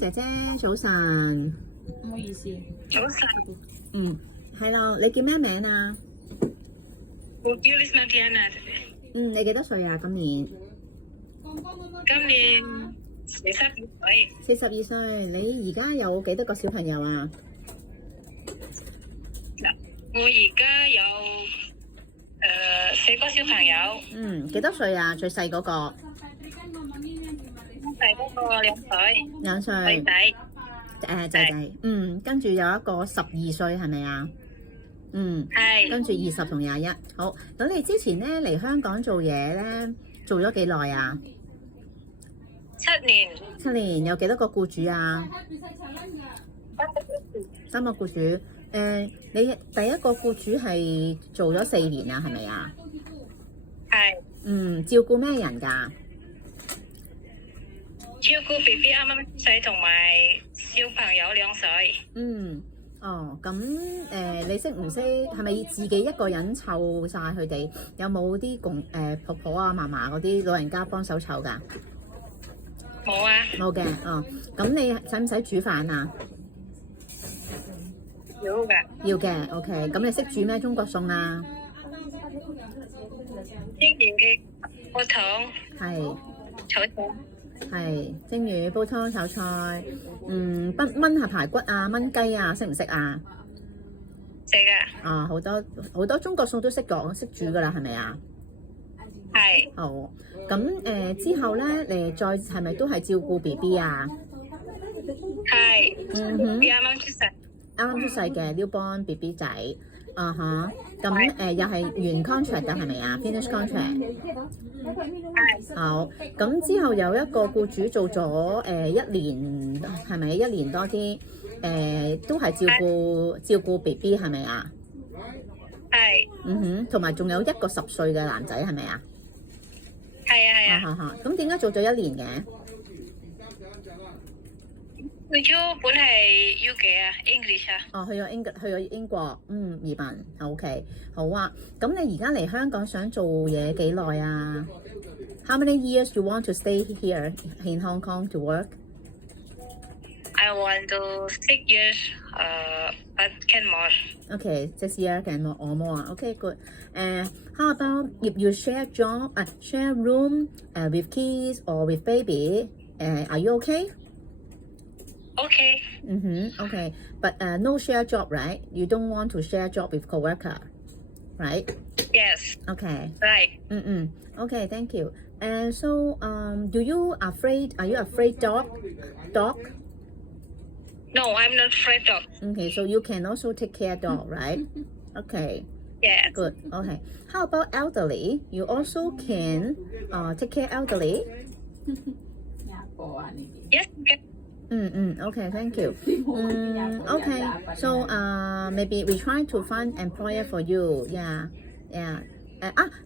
姐姐早晨。唔好意思。早晨，係咯，你叫咩名啊？我叫 Lisnatiana，你幾多歲啊？今年今年42歲。42歲。你而家有幾多個小朋友啊？我而家有4個小朋友，幾多歲啊？最細嗰個第嗰個2歲， 2歲仔仔，仔仔。跟住有一個12歲係咪啊？係跟住20同21。好，咁你之前咧嚟香港做嘢咧，做咗幾耐啊7年， 7年。有幾多個僱主啊？3個僱主。你第一個僱主係做咗4年啊？係咪啊？係照顧咩人㗎？照顧 B B 啱啱出世同埋小朋友2歲。咁你識唔識係咪自己一個人湊晒佢哋？有冇啲婆婆啊、嫲嫲嗰啲老人家幫手湊㗎？冇啊，冇嘅。咁你使唔使煮飯啊？有㗎，要嘅。OK。咁你識煮咩中國餸啊？之前嘅個糖係炒菜，係蒸魚、煲湯、炒菜。燜下排骨啊、燜雞啊，識唔識啊？食㗎，好多中國餸都識講識煮㗎啦，係咪啊？係好。咁之後咧，你再係咪都係照顧 B B 啊？係，B B 啱啱出世，啱啱出世嘅 newborn B B 仔。咁又係完 contract 㗎係咪啊 ？Finish contract。係好。咁之後有一個僱主做咗1年，係咪1年多啲？都係照顧 B B 係咪啊？係，同埋仲有一個10歲嘅男仔係咪啊？係啊，咁點解做咗1年嘅？佢做本係 UK 啊，English 啊。去咗英國，移民。OK， 好啊。咁你而家嚟香港想做嘢幾耐啊？ How many years you want to stay here in Hong Kong to work? I want to 6 years, but can more. Okay, 6 years and or more. Okay, good. How about if you share share room with kids or with baby? Are you okay? Okay. Okay. But no share job, right? You don't want to share job with coworker, right? Yes. Okay. Right. Okay, thank you. And so, are you afraid dog? No, I'm not afraid of. Okay, so you can also take care dog, right? Okay, Yes. good. Okay. How about elderly? You also can take care elderly? Yes. Okay. Okay, thank you. Okay, so maybe we try to find employer for you. Yeah.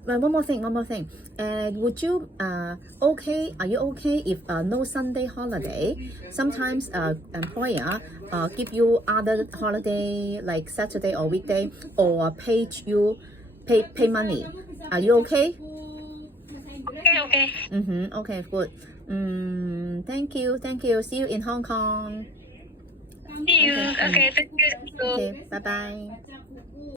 One more thing. Would you are you okay if no Sunday holiday? Sometimes employer give you other holiday like Saturday or weekday or pay money. Are you okay? Okay. Okay, good. Thank you. See you in Hong Kong. See you. Okay. Thank you. Okay, bye bye.